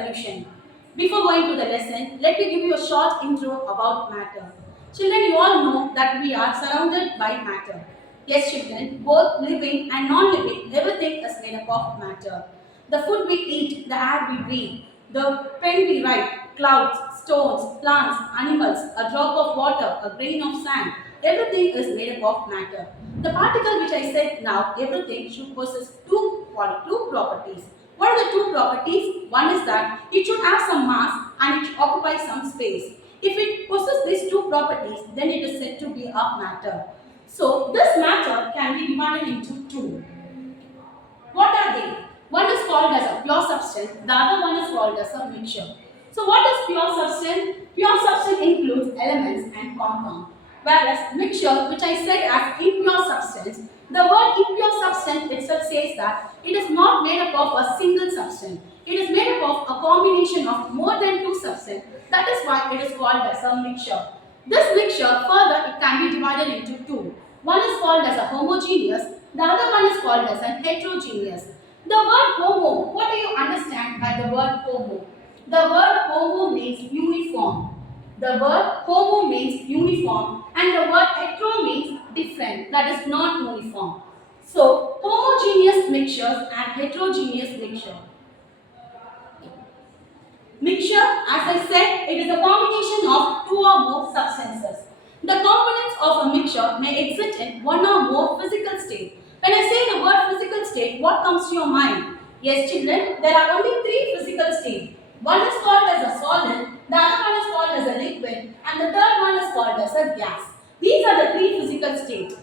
solution. Before going to the lesson, let me give you a short intro about matter. Children, you all know that we are surrounded by matter. Yes, children, both living and non-living, everything is made up of matter. The food we eat, the air we breathe, the pen we write, clouds, stones, plants, animals, a drop of water, a grain of sand, everything is made up of matter. The particle which I said now, everything should possess two properties. What are the two properties? One is that it should have some mass and it should occupy some space. If it possesses these two properties, then it is said to be a matter. So, this matter can be divided into two. What are they? One is called as a pure substance, the other one is called as a mixture. So what is pure substance? Pure substance includes elements and compound. Whereas mixture, which I said as impure substance, the word impure substance itself says that it is not made up of a single substance. It is made up of a combination of more than two substances. That is why it is called as a mixture. This mixture further it can be divided into two. One is called as a homogeneous, the other one is called as an heterogeneous. The word homo, what do you understand by the word homo? The word homo means uniform. The word homo means uniform and the word hetero means different, that is not uniform. So, homogeneous mixtures and heterogeneous mixture. Mixture, as I said, it is a combination of two or more substances. The components of a mixture may exist in one or more physical states. When I say the word physical state, what comes to your mind? Yes, children, there are only three physical states. One is called as a solid, the other one is called as a liquid, and the third one is called as a gas. These are the three physical states.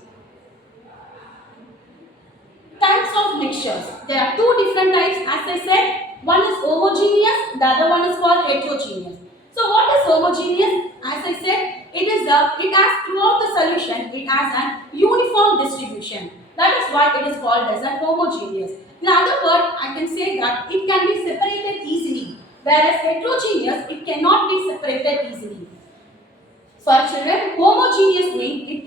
Types of mixtures. There are two different types, as I said. One is homogeneous, the other one is called heterogeneous. So what is homogeneous? As I said, it has throughout the solution, it has an uniform distribution. That is why it is called as a homogeneous. In other words, I can say that it can be separated easily, whereas heterogeneous, it cannot be separated easily. For children, homogeneous means it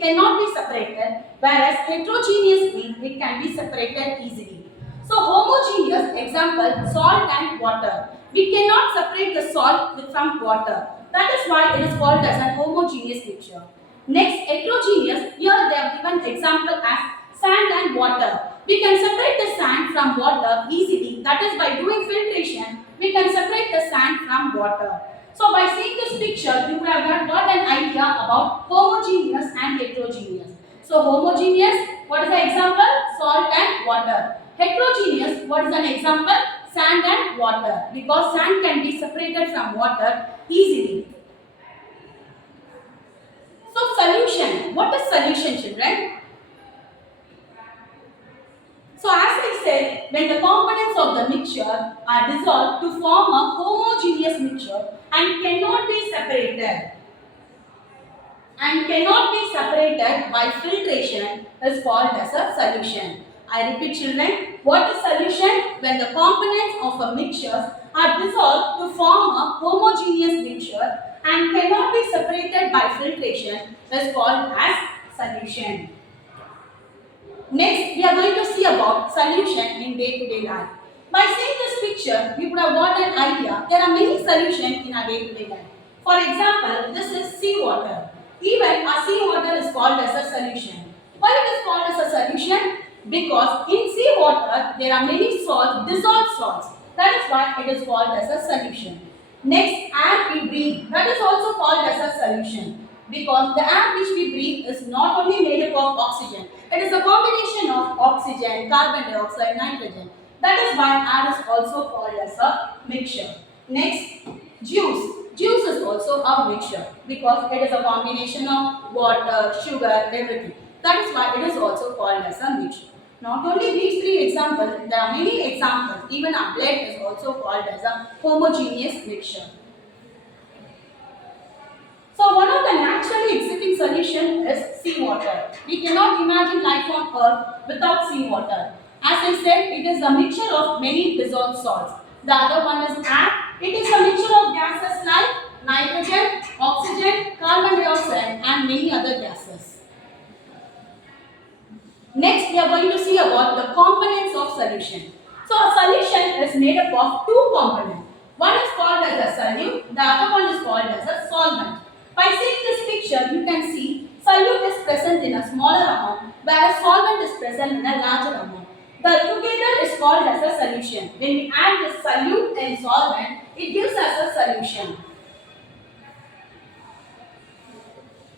cannot be separated, whereas heterogeneous means it can be separated easily. So homogeneous, example, salt and water. We cannot separate the salt from water. That is why it is called as a homogeneous mixture. Next, heterogeneous, here they have given example as sand and water. We can separate the sand from water easily. That is by doing filtration, we can separate the sand from water. So by seeing this picture, you would have got an idea about homogeneous and heterogeneous. So homogeneous, what is the example? Salt and water. Heterogeneous, what is an example? Sand and water, because sand can be separated from water easily. So solution, what is solution, children? So as I said, when the components of the mixture are dissolved to form a homogeneous mixture and cannot be separated by filtration is called as a solution. I repeat, children, what is solution? When the components of a mixture are dissolved to form a homogeneous mixture and cannot be separated by filtration is called as solution. Next, we are going to see about solution in day-to-day life. By seeing this picture, you would have got an idea. There are many solutions in our day-to-day life. For example, this is seawater. Even our seawater is called as a solution. Why it is called as a solution? Because in seawater, there are many salts, dissolved salts. That is why it is called as a solution. Next, air we breathe. That is also called as a solution. Because the air which we breathe is not only made up of oxygen. It is a combination of oxygen, carbon dioxide, nitrogen. That is why air is also called as a mixture. Next, juice. Juice is also a mixture because it is a combination of water, sugar, everything. That is why it is also called as a mixture. Not only these three examples, there are many examples. Even our blood is also called as a homogeneous mixture. So one of the naturally existing solution is seawater. We cannot imagine life on earth without seawater. As I said, it is a mixture of many dissolved salts. The other one is air. It is a mixture of gases like nitrogen, oxygen, carbon dioxide and many other gases. Next, we are going to see about the components of solution. So So a solution is made up of two components. One is called as a solute, the other one is called as a solvent. By seeing this picture, you can see solute is present in a smaller amount, whereas solvent is present in a larger amount. The together is called as a solution. When we add the solute and solvent, it gives us a solution.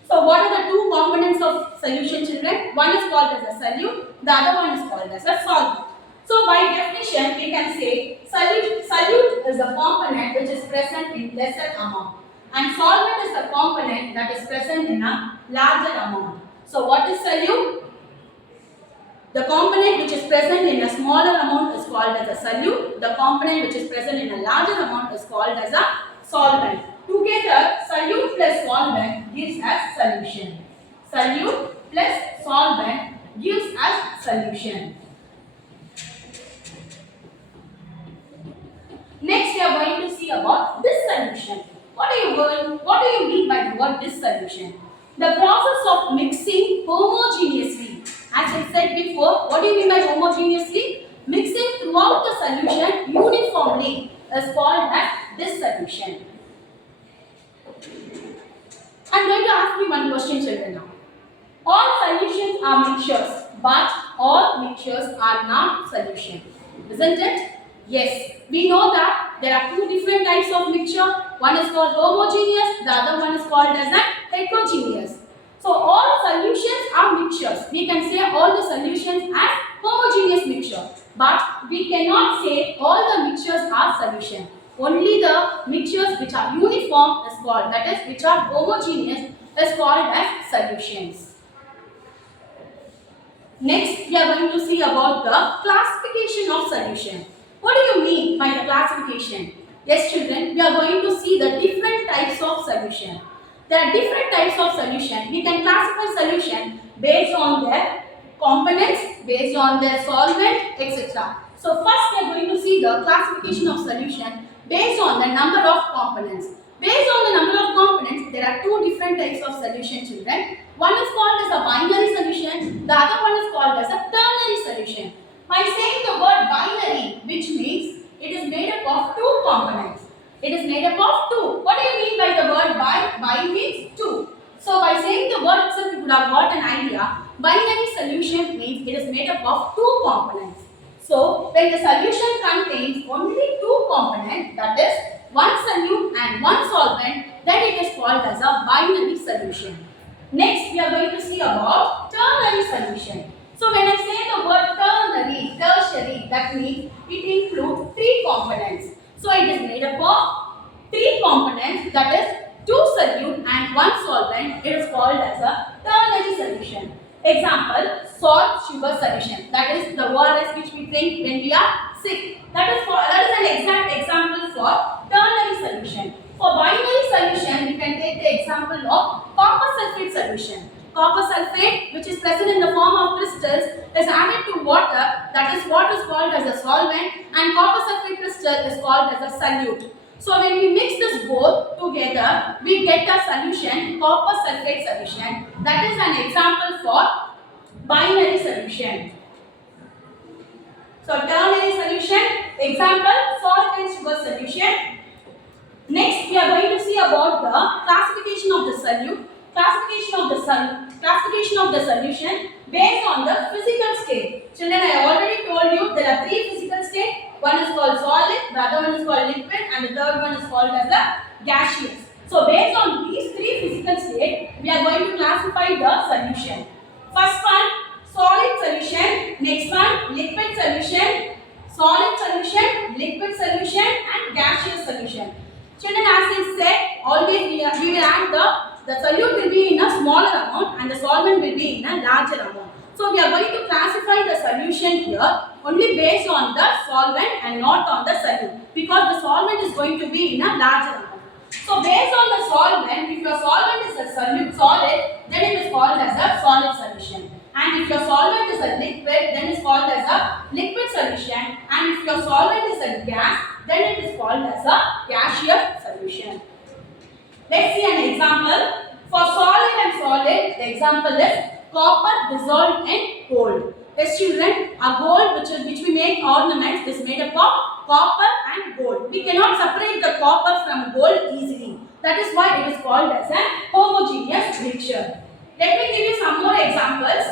So what are the two components of solution, children? One is called as a solute, the other one is called as a solvent. So by definition, we can say solute is a component which is present in lesser amount, and solvent is a component that is present in a larger amount. So what is solute? The component which is present in a smaller amount is called as a solute. The component which is present in a larger amount is called as a solvent. Together, solute plus solvent gives us solution. Solute plus solvent gives us solution. Next, we are going to see about dissolution. What do you mean by the word dissolution? The process of mixing homogeneously. As I said before, what do you mean by homogeneously? Mixing throughout the solution uniformly is called as dissolution. I am going to ask you one question, children, now. All solutions are mixtures, but all mixtures are not solution. Isn't it? Yes. We know that there are two different types of mixture. One is called homogeneous, the other one is called as a heterogeneous. So all solutions are mixtures. We can say all the solutions as homogeneous mixture, but we cannot say all the mixtures are solution. Only the mixtures which are uniform is called, that is, which are homogeneous is called as solutions. Next, we are going to see about the classification of solution. What do you mean by the classification? Yes, children, we are going to see the different types of solution. There are different types of solution. We can classify solution based on their components, based on their solvent, etc. So first we are going to see the classification of solution based on the number of components. Based on the number of components, there are two different types of solution, children. One is called as a binary solution, the other one is called as a ternary solution. By saying the word binary, which means it is made up of two components. It is made up of two. What do you mean by the word bi? Bi means two. So by saying the word itself, you could have got an idea. Binary solution means it is made up of two components. So when the solution contains only two components, that is one solute and one solvent, then it is called as a binary solution. Next, we are going to see about ternary solution. So when I say the word ternary, tertiary, that means it includes three components. So it is made up of three components, that is two solute and one solvent. It is called as a ternary solution. Example, salt sugar solution. That is the ORS which we drink when we are sick. That is an exact example for ternary solution. For binary solution, we can take the example of copper sulfate solution. Copper sulfate, which is present in the form of crystals, is added to water. That is what is called as a solvent, and copper sulfate crystal is called as a solute. So when we mix this both together, we get a solution, copper sulfate solution. That is an example for binary solution. So ternary solution, example, salt and sugar solution. Next, we are going to see about the classification of the solute, classification of the solution based on the physical state. Children, I already told you there are three physical states. One is called solid, the other one is called liquid, and the third one is called as a gaseous. So based on these three physical states, we are going to classify the solution. First one, solid solution. Next one, liquid solution, solid solution, liquid solution, and gaseous solution. Children, as I said, always we will add the solute will be in a smaller amount and the solvent will be in a larger amount. So we are going to classify the solution here only based on the solvent and not on the solute, because the solvent is going to be in a larger amount. So based on the solvent, if your solvent is a solid, then it is called as a solid solution. And if your solvent is a liquid, then it is called as a liquid solution. And if your solvent is a gas, then it is called as a gaseous solution. Let's see an example. For solid and solid, the example is copper dissolved in gold. Yes, children, a gold which we make ornaments is made up of copper and gold. We cannot separate the copper from gold easily. That is why it is called as a homogeneous mixture. Let me give you some more examples.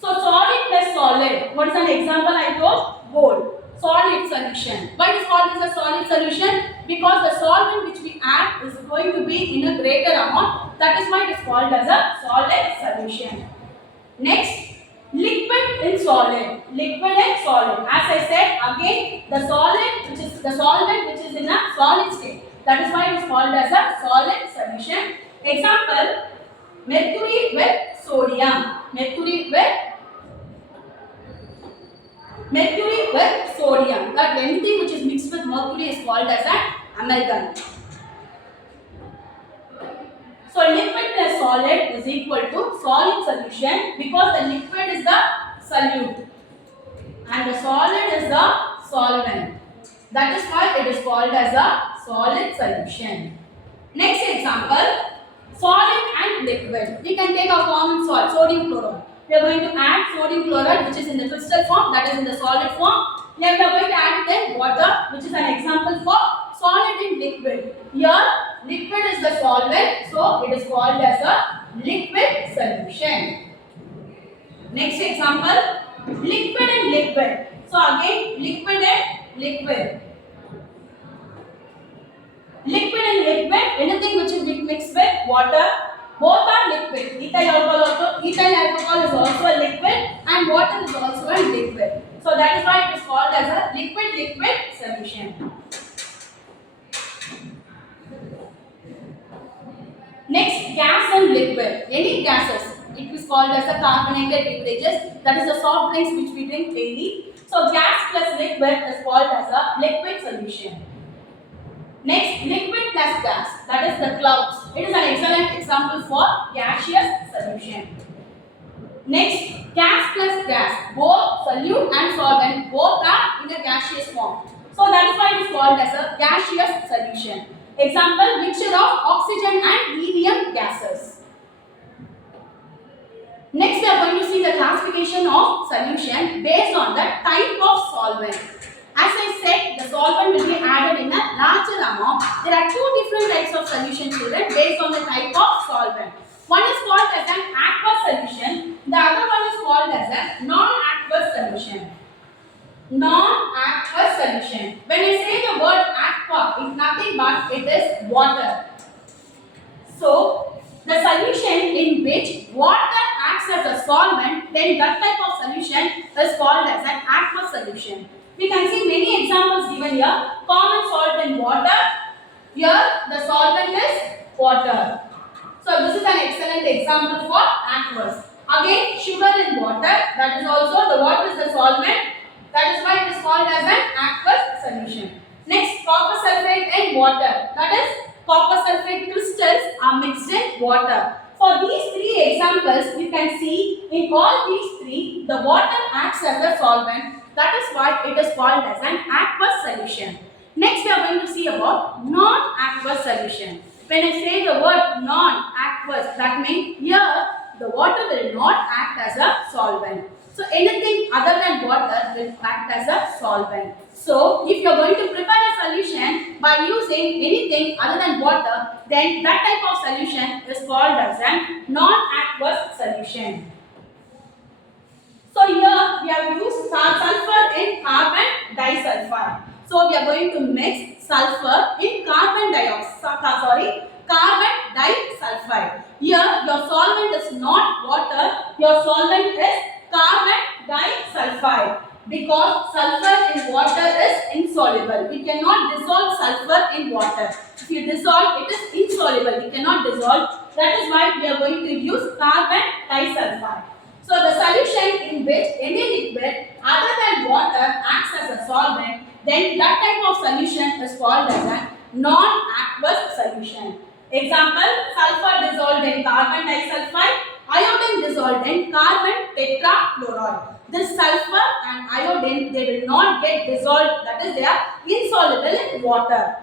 So solid plus solid. What is an example I told? Gold. Solid solution. Why it is called as a solid solution? Because the solvent which we add is going to be in a greater amount. That is why it is called as a solid solution. Next, liquid in solid. Liquid and solid. As I said again, the solid which is the solvent which is in a solid state. That is why it is called as a solid solution. Example, mercury with sodium. Mercury with sodium. That anything which is mixed with mercury is called as an amalgam. So liquid plus solid is equal to solid solution because the liquid is the solute and the solid is the solvent. That is why it is called as a solid solution. Next example, solid and liquid. We can take a common salt, sodium chloride. We are going to add sodium chloride which is in the crystal form, that is in the solid form. Then we are going to add then water which is an example for solid and liquid. Here liquid is the solvent, so it is called as a liquid solution. Next example, liquid and liquid. So again liquid and liquid. Liquid and liquid, anything which is mixed with water, both are liquid. Ethyl alcohol is also a liquid and water is also a liquid. So that is why it is called as a liquid-liquid solution. Next, gas and liquid. Any gases, it is called as a carbonated beverages. That is the soft drinks which we drink daily. So gas plus liquid is called as a liquid solution. Next, liquid plus gas, that is the clouds. It is an excellent example for gaseous solution. Next, gas plus gas, both solute and solvent, both are in a gaseous form. So that is why it is called as a gaseous solution. Example, mixture of oxygen and helium gases. Next, we are going to see the classification of solution based on the type of solvent. As I said, the solvent will be added in a larger amount. There are two different types of solution children based on the type of solvent. One is called as an aqueous solution. The other one is called as a non-aqueous solution. Non-aqueous solution. When I say the word aqua, it's nothing but it is water. So, the solution in which water acts as a solvent, then that type of solution is called as an aqueous solution. We can see many examples given here. Common salt in water. Here the solvent is water. So this is an excellent example for aqueous. Again, sugar in water. That is also the water is the solvent. That is why it is called as an aqueous solution. Next, copper sulfate in water. That is copper sulfate crystals are mixed in water. For these three examples, you can see in all these three, the water acts as a solvent. That is why it is called as an aqueous solution. Next, we are going to see about non-aqueous solution. When I say the word non-aqueous, that means here the water will not act as a solvent. So anything other than water will act as a solvent. So if you are going to prepare a solution by using anything other than water, then that type of solution is called as a non-aqueous solution. So here we have used sulfur in carbon disulfide. So we are going to mix sulfur in carbon disulfide. Here your solvent is not water, your solvent is carbon disulfide because sulfur in water is insoluble. We cannot dissolve sulfur in water. If you dissolve, it is insoluble. We cannot dissolve. That is why we are going to use carbon disulfide. So the solution in which any liquid other than water acts as a solvent, then that type of solution is called as a non-aqueous solution. Example, sulfur dissolved in carbon disulfide, iodine dissolved in carbon tetrachloride. This sulfur and iodine, they will not get dissolved, that is they are insoluble in water.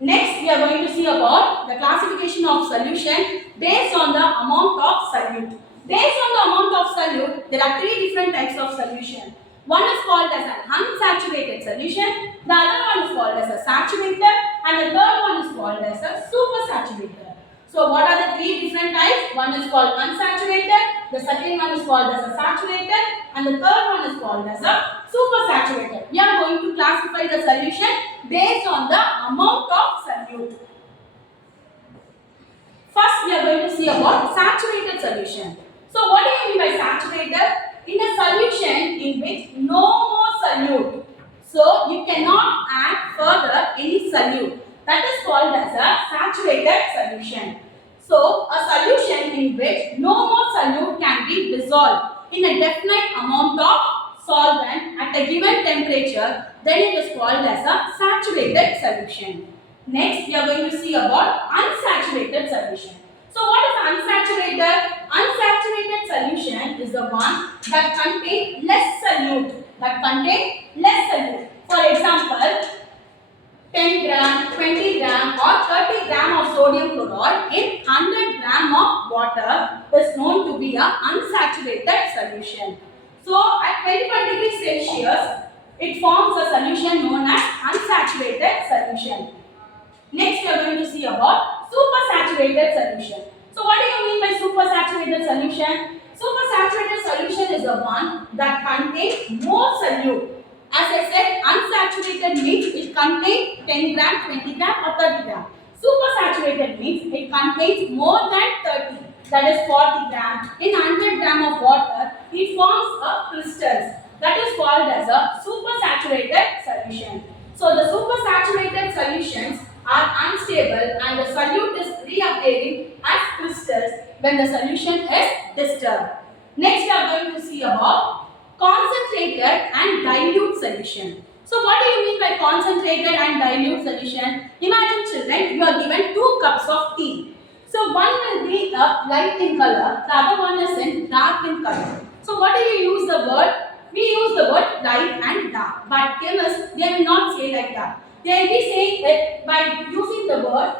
Next, we are going to see about the classification of solution based on the amount of solute. Based on the amount of solute, there are three different types of solution. One is called as an unsaturated solution, the other one is called as a saturated, and the third one is called as a supersaturated. So what are the three different types? One is called unsaturated, the second one is called as a saturated, and the third one is called as a supersaturated. We are going to classify the solution based on the amount of solute. First, we are going to see about saturated solution. So, what do you mean by saturated? In a solution in which no more solute. So, you cannot add further any solute. That is called as a saturated solution. So, a solution in which no more solute can be dissolved in a definite amount of solvent at a given temperature, then it is called as a saturated solution. Next, we are going to see about unsaturated solution. So, what is unsaturated? Unsaturated solution is the one that contains less solute. For example, 10 gram, 20 gram or 30 gram of sodium chloride in 100 gram of water is known to be an unsaturated solution. So, at 25 degrees Celsius, it forms a solution known as unsaturated solution. Next, we are going to see about supersaturated solution. So, what do you mean by supersaturated solution? Supersaturated solution is the one that contains more solute. As I said, unsaturated means it contains 10 gram, 20 gram or 30 gram. Supersaturated means it contains more than 30, that is 40 gram. In 100 gram of water, it forms a crystals. That is called as a supersaturated solution. So, the supersaturated solutions are unstable and the solute is reappearing as crystals when the solution is disturbed. Next, we are going to see about concentrated and dilute solution. So, what do you mean by concentrated and dilute solution? Imagine children, you are given 2 cups of tea. So, one will be light in color, the other one is in dark in color. So, what do you use the word? We use the word light and dark, but chemists, they will not say like that. They will be saying it by using the word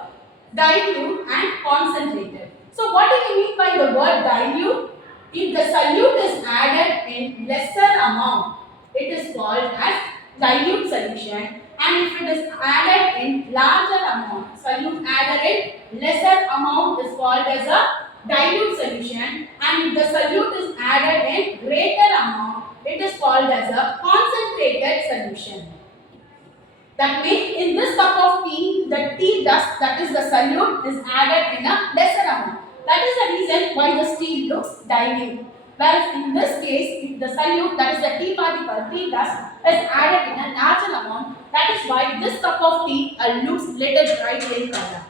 dilute and concentrated. So, what do you mean by the word dilute? If the solute is added in lesser amount, it is called as dilute solution, and if it is added in larger amount, solute added in lesser amount is called as a dilute solution, and if the solute is added in greater amount, it is called as a concentrated solution. That means in this cup of tea, the tea dust, that is the solute, is added in a lesser amount. That is the reason why the tea looks dilute. Whereas in this case, if the solute, that is the tea particle, tea dust, is added in a larger amount, that is why this cup of tea looks little bright in color.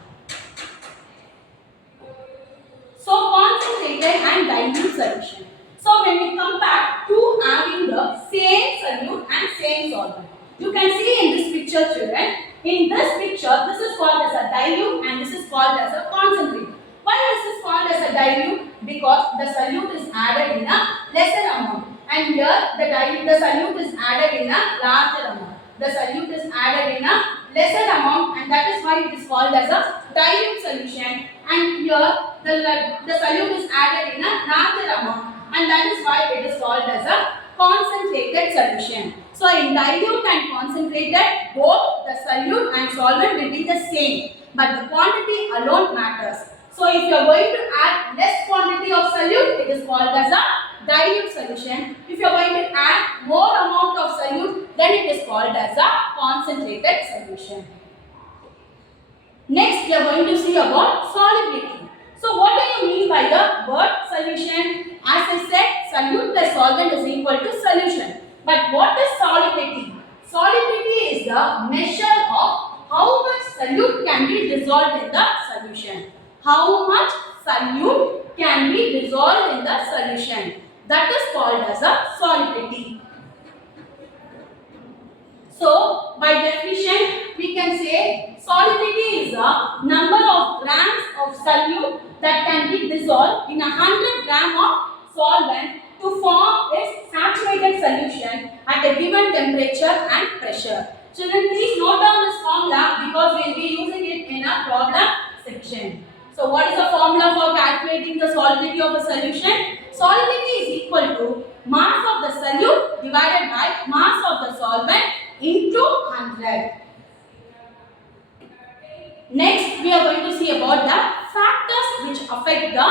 So, concentrated and dilute solution. So, when we compare to having the same solute and same solvent, you can see in this picture, children. In this picture, this is called as a dilute and this is called as a concentrate. Why this is called as a dilute? Because the solute is added in a lesser amount, and here the solute is added in a larger amount. The solute is added in a lesser amount, and that is why it is called as a dilute solution. And here the solute is added in a larger amount, and that is why it is called as a concentrated solution. So, in dilute and concentrated, both the solute and solvent will be the same, but the quantity alone matters. So, if you are going to add less quantity of solute, it is called as a dilute solution. If you are going to add more amount of solute, then it is called as a concentrated solution. Next, we are going to see about solubility. So, what do you mean by the word solution? As I said, solute plus solvent is equal to solution. But what is solubility? Solubility is the measure of how much solute can be dissolved in the solution. How much solute can be dissolved in the solution. That is called as a solubility. So, by definition, we can say solubility is a number of grams of solute that can be dissolved in 100 gram of solvent to form its saturated solution at a given temperature and pressure. Children, please note down this formula because we will be using it in a problem section. So, So what is the formula for calculating the solubility of a solution? Solubility is equal to mass of the solute divided by mass of the solvent into 100. Next, we are going to see about the factors which affect the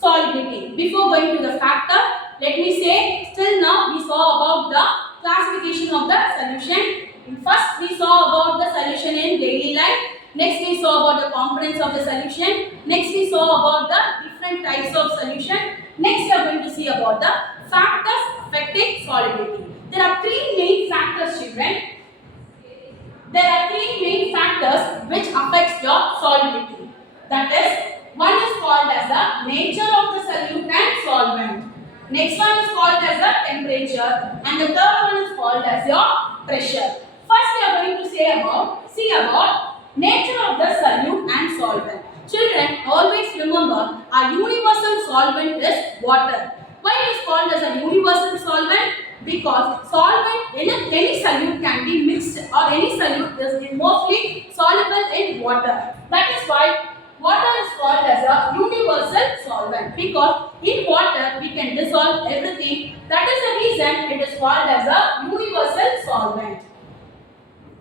solubility. Before going to the factor, let me say, still now we saw about the classification of the solution. First, we saw about the solution in daily life. Next, we saw about the components of the solution. Next, we saw about the different types of solution. Next, we are going to see about the factors affecting solubility. There are three main factors, children. There are three main factors which affects your solubility. That is, one is called as the nature of the solute and solvent. Next one is called as the temperature, and the third one is called as your pressure. First, we are going to see about nature of the solute and solvent. Children, always remember a universal solvent is water. Why it is called as a universal solvent? Because solvent in any solute can be mixed, or any solute is mostly soluble in water. That is why water is called as a universal solvent, because in water we can dissolve everything. That is the reason it is called as a universal solvent.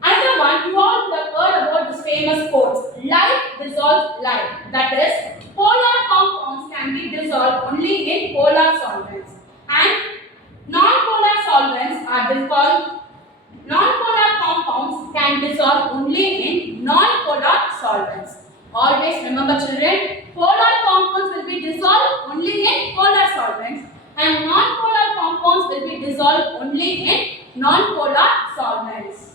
Another one, you all have heard about this famous quote, light dissolves light. That is, polar compounds can be dissolved only in polar solvents, and non-polar solvents are dissolved. Non-polar compounds can dissolve only in non-polar solvents. Always remember, children, polar compounds will be dissolved only in polar solvents, and non-polar compounds will be dissolved only in non-polar solvents.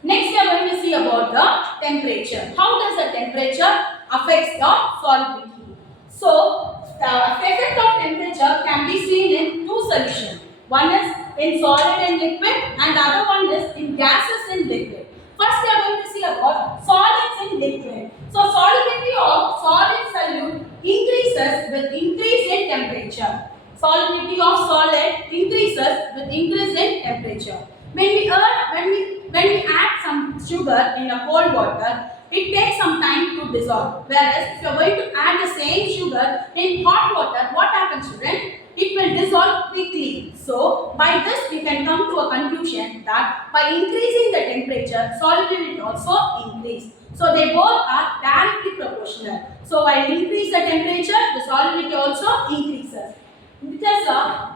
Next, we are going to see about the temperature. How does the temperature affect the solubility? So, the effect of temperature can be seen in two solutions. One is in solid and liquid, and the other one is in gases and liquid. First, we are going to see about solids in liquid. So, solubility of solid solute increases with increase in temperature. Solubility of solid increases with increase in temperature. When we add some sugar in a cold water, it takes some time to dissolve. Whereas if you are going to add the same sugar in hot water, what happens, children? It will dissolve quickly. So by this we can come to a conclusion that by increasing the temperature, solubility will also increase. So they both are directly proportional. So while increase the temperature, the solubility also increases. Next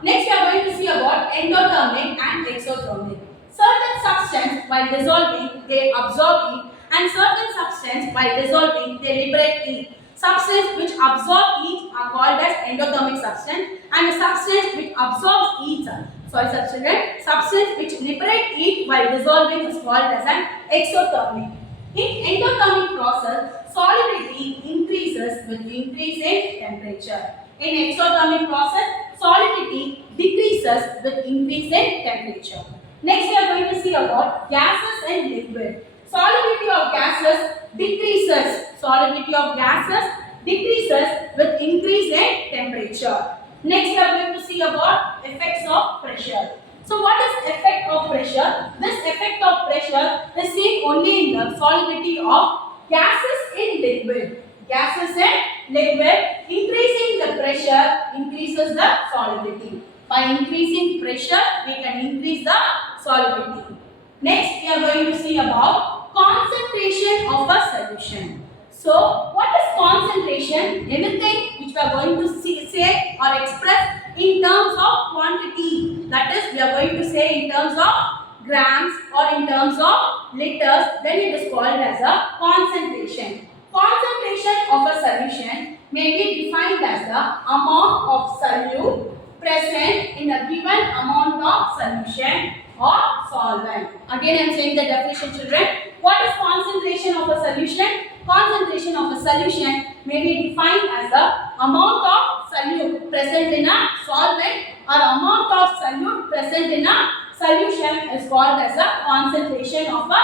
we are going to see about endothermic and exothermic. Certain substance while dissolving they absorb heat, and certain substance while dissolving they liberate heat. Substance which absorb heat are called as endothermic substance, and the substance which absorbs heat, substance which liberate heat while dissolving is called as an exothermic. In endothermic process, solubility increases with increase in temperature. In exothermic process, solubility decreases with increase in temperature. Next, we are going to see about gases and liquid. Solubility of gases decreases. Solubility of gases decreases with increase in temperature. Next, we are going to see about effects of pressure. So, what is effect of pressure? This effect of pressure is seen only in the solubility of gases in liquid. Gases in liquid, increasing the pressure increases the solubility. By increasing pressure, we can increase the solubility. Next, we are going to see about concentration of a solution. So, what is concentration? Anything which we are going to say or express in terms of quantity. That is, we are going to say in terms of grams or in terms of liters, then it is called as a concentration. Concentration of a solution may be defined as the amount of solute present in a given amount of solution or solvent. Again, I am saying the definition, children. What is concentration of a solution? Concentration of a solution may be defined as the amount of solute present in a solvent, or amount of solute present in a solution is called as a concentration of a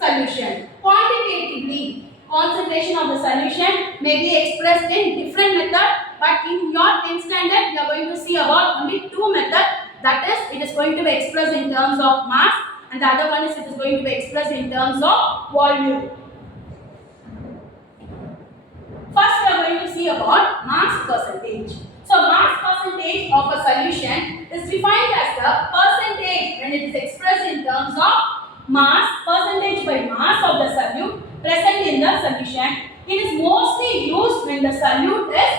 solution. Quantitatively, concentration of the solution may be expressed in different methods, but in your 10th standard, we are going to see about only two methods. That is, it is going to be expressed in terms of mass, and the other one is it is going to be expressed in terms of volume. First we are going to see about mass percentage. So mass percentage of a solution is defined as the percentage when it is expressed in terms of mass, percentage by mass of the solute present in the solution. It is mostly used when the solute is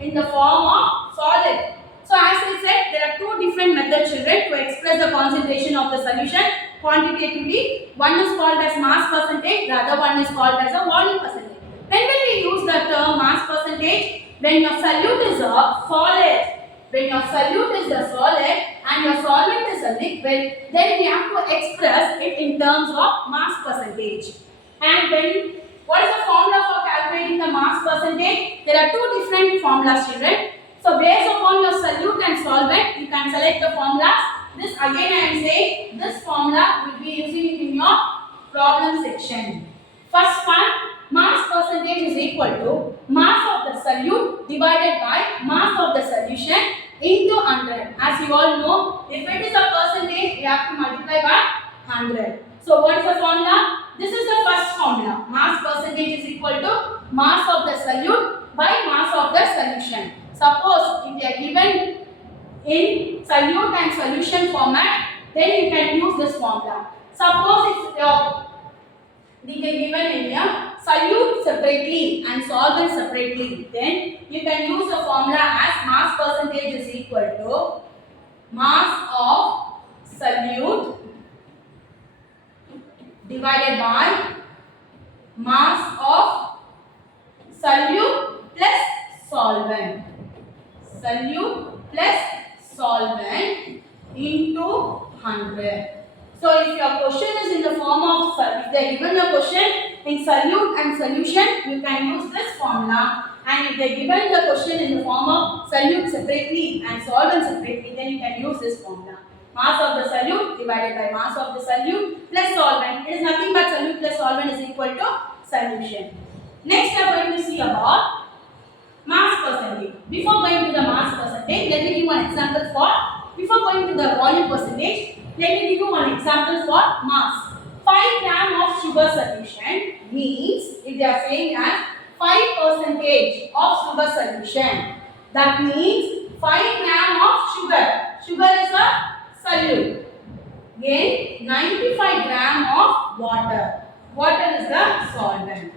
in the form of solid. So as I said, there are two different methods, children, to express the concentration of the solution quantitatively. One is called as mass percentage, the other one is called as a volume percentage. When will we use the term mass percentage? When your solute is a solid. When your solute is a solid and your solvent is a liquid, then we have to express it in terms of mass percentage. And when what is the formula for calculating the mass percentage? There are two different formulas, children. So based upon your solute and solvent, you can select the formulas. This again I am saying, this formula will be using it in your problem section. First one, mass percentage is equal to mass of the solute divided by mass of the solution into 100. As you all know, if it is a percentage, we have to multiply by 100. So what is the formula? This is the first formula. Mass percentage is equal to mass of the solute by mass of the solution. Suppose if they are given in solute and solution format, then you can use this formula. Suppose if they are given in a solute separately and solvent separately, then you can use the formula as mass percentage is equal to mass of solute divided by mass of solute plus solvent. Solute plus solvent into 100. So if your question is in the form of, if they are given a question in solute and solution, you can use this formula. And if they are given the question in the form of solute separately and solvent separately, then you can use this formula. Mass of the solute divided by mass of the solute plus solvent. It is nothing but solute plus solvent is equal to solution. Next we are going to see about mass percentage. Before going to the mass percentage, let me give one example for, before going to the volume percentage, let me give you one example for mass. 5 gram of sugar solution means, if they are saying as 5% of sugar solution, that means 5 gram of sugar. Sugar is a solute. Then 95 gram of water. Water is the solvent.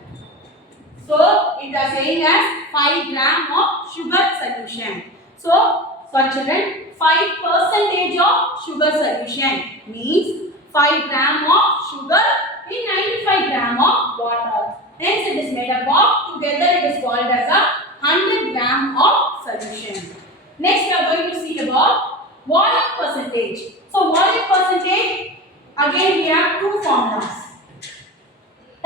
So it is saying as 5 gram of sugar solution. So for children, 5% of sugar solution means 5 gram of sugar in 95 gram of water. Hence it is made up of, together it is called as a 100 gram of solution. Next we are going to see about volume percentage. So volume percentage, again we have two formulas.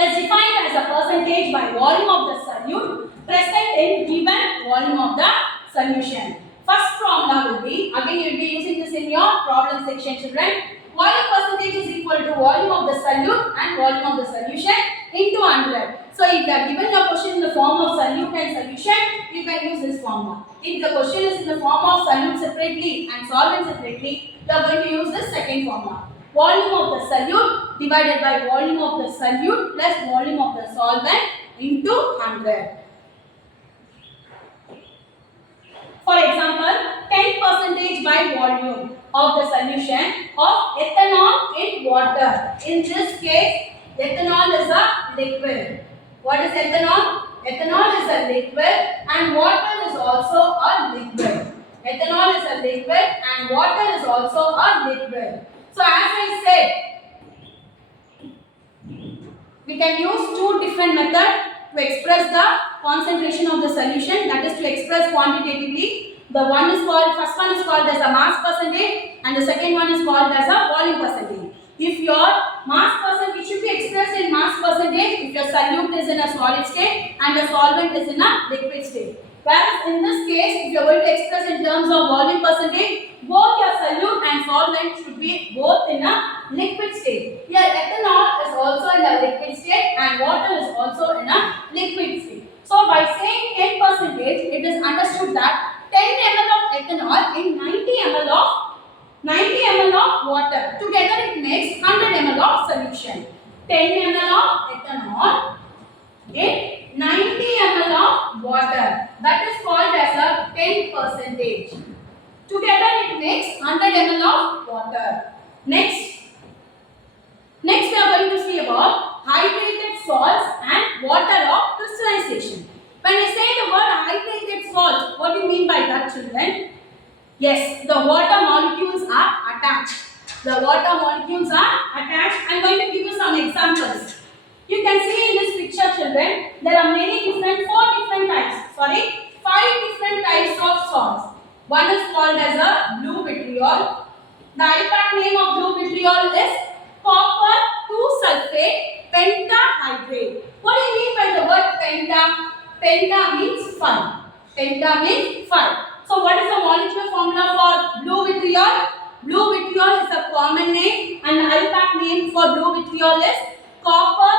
Is defined as a percentage by volume of the solute present in given volume of the solution. First formula will be, again you will be using this in your problem section, children. Volume percentage is equal to volume of the solute and volume of the solution into 100. So if they are given a question in the form of solute and solution, you can use this formula. If the question is in the form of solute separately and solvent separately, you are going to use this second formula. Volume of the solute divided by volume of the solute plus volume of the solvent into 100. For example, 10% by volume of the solution of ethanol in water. In this case, ethanol is a liquid. What is ethanol? Ethanol is a liquid and water is also a liquid. Ethanol is a liquid and water is also a liquid. So as I said, we can use two different methods to express the concentration of the solution, that is to express quantitatively. The one is called, first one is called as a mass percentage and the second one is called as a volume percentage. If your mass percentage should be expressed in mass percentage if your solute is in a solid state and the solvent is in a liquid state. Whereas in this case, if you are going to express in terms of volume percentage, both your solute and solvent should be both in a liquid state. Here ethanol is also in a liquid state and water is also in a liquid state. So by saying 10%, it is understood that 10 ml of ethanol in 90 ml of water. Together it makes 100 ml of solution. 10 ml of ethanol in 90 ml of water. That is called as a 10%. Together it makes 100 ml of water. Next we are going to see about hydrated salts and water of crystallization. When I say the word hydrated salt, what do you mean by that, children? Yes, the water molecules are attached. The water molecules are attached. I am going to give you some examples. You can see in this picture, children, there are five different types of salts. One is called as a blue vitriol. The IPAC name of blue vitriol is copper 2-sulfate pentahydrate. What do you mean by the word penta? Penta means 5. Penta means 5. So what is the molecular formula for blue vitriol? Blue vitriol is a common name and the IPAC name for blue vitriol is copper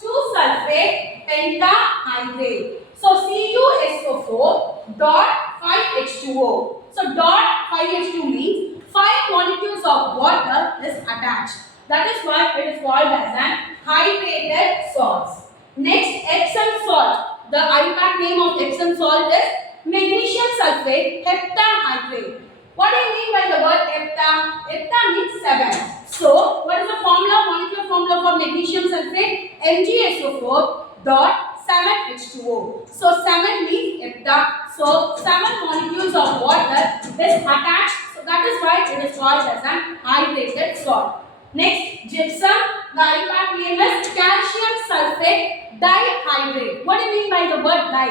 2-sulfate pentahydrate. So CuSO4 dot 5H2O. So dot 5H2 means 5 molecules of water is attached. That is why it is called as an hydrated salts. Next, Epsom salt. The IPAC name of Epsom salt is magnesium sulfate heptahydrate. What do you mean by the word hepta? Hepta means 7. So, what is the molecular formula for magnesium sulfate? MgSO4 dot 7H2O. So, 7 means hepta. So, 7 molecules of water is attached. So, that is why it is called as an hydrated salt. Next, gypsum. The IPAC name is calcium sulfate dihydrate. What do you mean by the word di?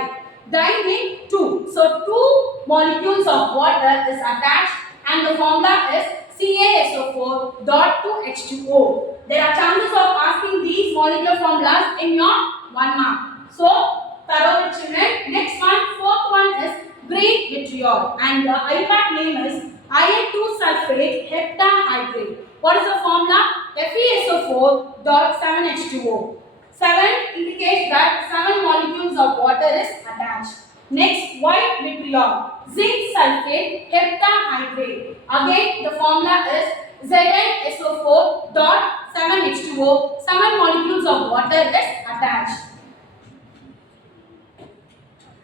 Di means 2. So 2 molecules of water is attached and the formula is CaSO4 dot 2H2O. There are chances of asking these molecular formulas in your 1 mark. So thorough with children. Next one, fourth one is green vitriol and the IPAC name is iron 2 sulfate heptahydrate. What is the formula? FeSO4 dot 7H2O. 7 indicates that 7 molecules of water is attached. Next, white vitriol, zinc sulfate heptahydrate. Again, the formula is ZnSO4 dot 7H2O. 7 molecules of water is attached.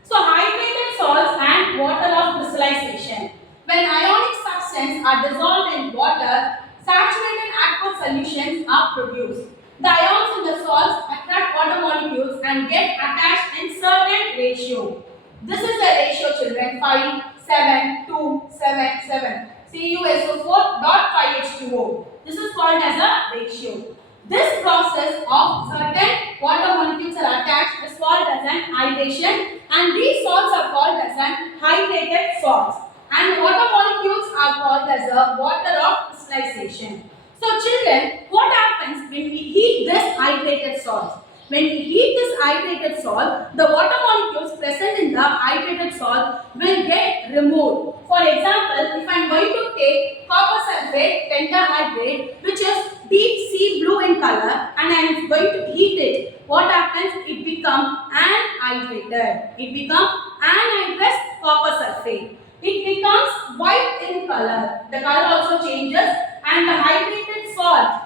So, hydrated salts and water of crystallization. When ionic substances are dissolved in water, saturated aqueous solutions are produced. The ions in the salts attract water molecules and get attached in certain ratio. This is the ratio, children. 5, 7, 2, 7, 7. CuSO4 dot 5H2O. This is called as a ratio. This process of certain water molecules are attached is called as an hydration and these salts are called as an hydrated salts. And water molecules are called as a water of crystallization. So children, what happens when we heat this hydrated salt? When we heat this hydrated salt, the water molecules present in the hydrated salt will get removed. For example, if I am going to take copper sulfate pentahydrate, which is deep sea blue in color, and I am going to heat it, what happens? It becomes anhydrated. It becomes anhydrous copper sulfate. It becomes white in color. The color also changes and the hydrated salt.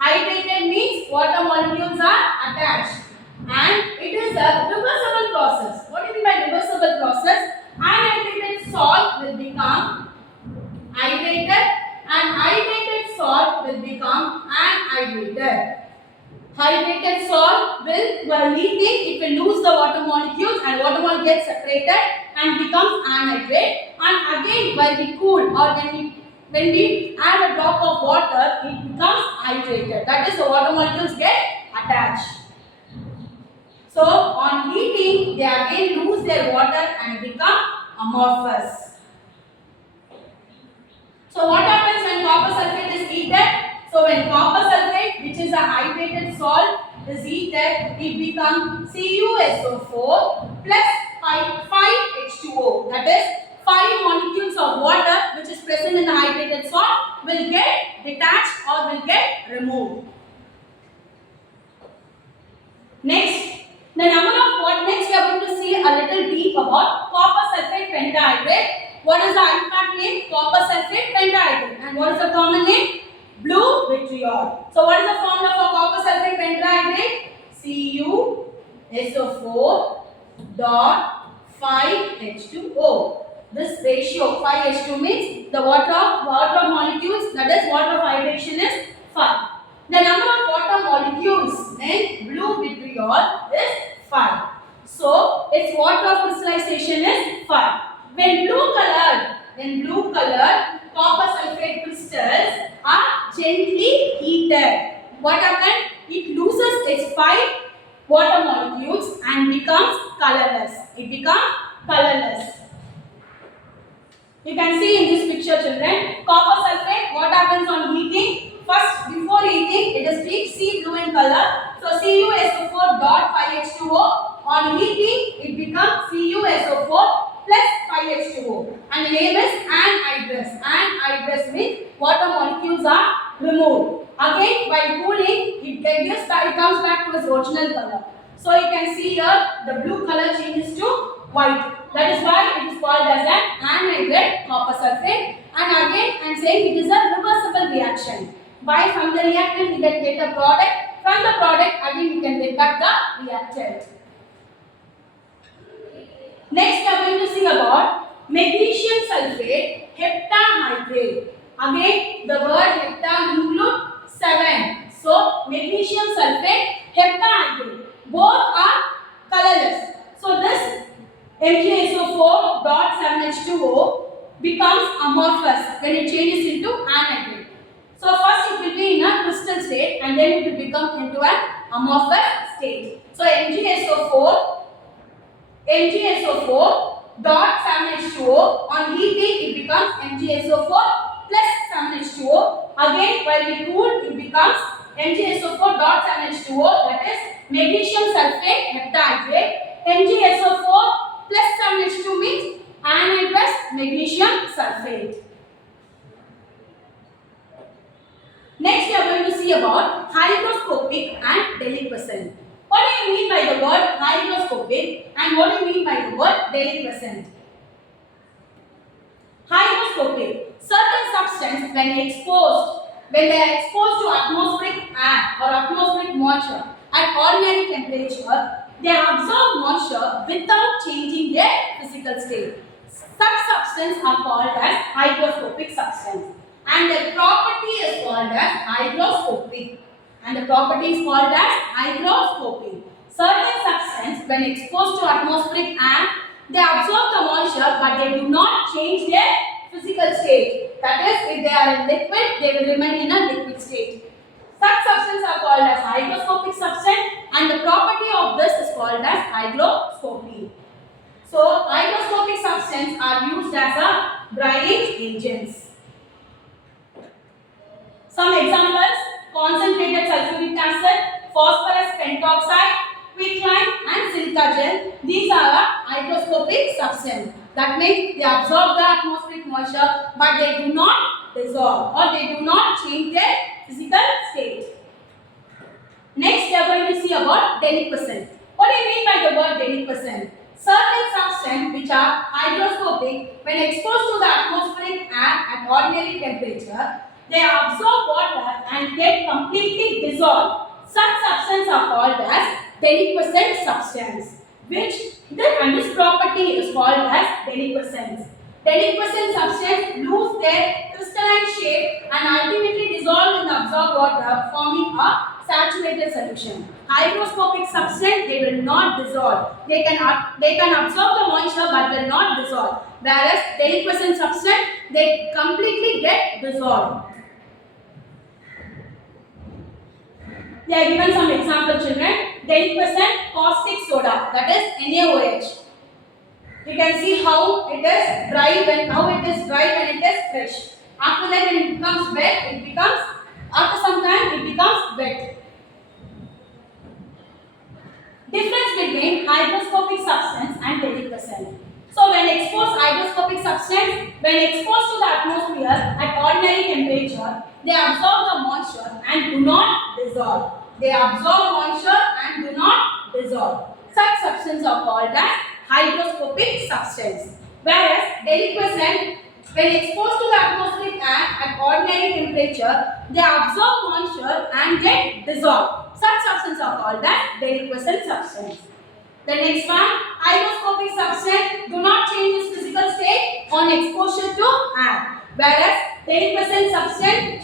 Hydrated means water molecules are attached and it is a reversible process. What do you mean by reversible process? Anhydrated salt will become hydrated and hydrated salt will become anhydrated. Hydrated salt will, while heating, it will lose the water molecules and water molecule gets separated and becomes anhydrate. And again, while we cool or when we add a drop of water, it becomes hydrated. That is, the water molecules get attached. So, on heating, they again lose their water and become amorphous. So, what happens when copper sulfate is heated? So, when copper sulfate, which is a hydrated salt, is heated, it becomes CuSO4 plus 5H2O. That is, 5 molecules of water which is present in the hydrated salt will get detached or will get removed. Next, the number of what next we are going to see a little deep about copper sulfate pentahydrate. What is the IPAC name? Copper sulfate pentahydrate. And what is the common name? Blue vitriol. So what is the formula for copper sulfate pentahydrate? SO4 dot 5H2O. This ratio 5H2 means the water molecules, that is water vibration is 5. The number of water molecules in blue vitriol is 5. So its water of crystallization is 5. When blue colored copper sulfate crystals are gently heated, what happens? It loses its 5 water molecules and becomes colorless. It becomes colorless. You can see in this picture, children, copper sulfate, what happens on heating? First, before heating, it is deep sea blue in color. So CuSO4 dot 5H2O. On heating, it becomes CuSO4 plus 5H2O. And the name is anhydrous. Anhydrous means water molecules are removed. Again, by cooling, it comes back to its original color. So you can see here, the blue color changes to white. That is why it is called as an anhydrous copper sulfate. And again, I am saying it is a reversible reaction. By from the reactant we can get a product. From the product again we can get back the reactant. Next we are going to see about magnesium sulfate heptahydrate. Again the word hepta includes 7. So magnesium sulfate heptahydrate. Both are colorless. So this MgSO4 dot 7H2O becomes amorphous when it changes into anhydride. So first it will be in a crystal state and then it will become into an amorphous state. So MgSO4 dot 7H2O, on heating it becomes MgSO4 plus 7H2O. Again while we cool it becomes MgSO4 dot 7H2O, that is magnesium sulfate heptahydrate. MgSO4 plus 7H2 means anhydrous magnesium sulfate. Next we are going to see about hygroscopic and deliquescent. What do you mean by the word hygroscopic and what do you mean by the word deliquescent? Hygroscopic, certain substance when they are exposed to atmospheric air or atmospheric moisture at ordinary temperature, they absorb moisture without changing their physical state. Such substances are called as hygroscopic substance. And the property is called as hygroscopic. Certain substances, when exposed to atmospheric air, they absorb the moisture but they do not change their physical state. That is, if they are in liquid, they will remain in a liquid state. Such substances are called as hygroscopic substance and the property of this is called as hygroscopy. So, hygroscopic substances are used as a drying agents. Some examples: concentrated sulfuric acid, phosphorus pentoxide, quicklime and silica gel. These are hygroscopic substances. That means they absorb the atmospheric moisture but they do not dissolve or they do not change their physical state. Next we are going to see about deliquescent. What do you mean by the word deliquescent? Certain substances which are hygroscopic, when exposed to the atmospheric air at ordinary temperature, they absorb water and get completely dissolved. Such substances are called as deliquescent substance. And this property is called as deliquescence. Deliquescent substances lose their crystalline shape and ultimately dissolve in the absorbed water, forming a saturated solution. Hygroscopic substance, they will not dissolve. They can absorb the moisture but will not dissolve. Whereas deliquescent substance, they completely get dissolved. They are given some example, children. Deliquescent caustic soda, that is NaOH. You can see how it is dry when it is fresh. After that, when it becomes wet, after some time it becomes wet. Difference between hygroscopic substance and deliquescent. So when exposed hygroscopic substance, when exposed to the atmosphere at ordinary temperature, they absorb the moisture and do not dissolve. Such substances are called as hygroscopic substance. Whereas deliquescent, when exposed to the atmospheric air at ordinary temperature, they absorb moisture and get dissolved. Such substances are called as deliquescent substance. The next one, hygroscopic substance do not change its physical state on exposure to air, whereas 10% substance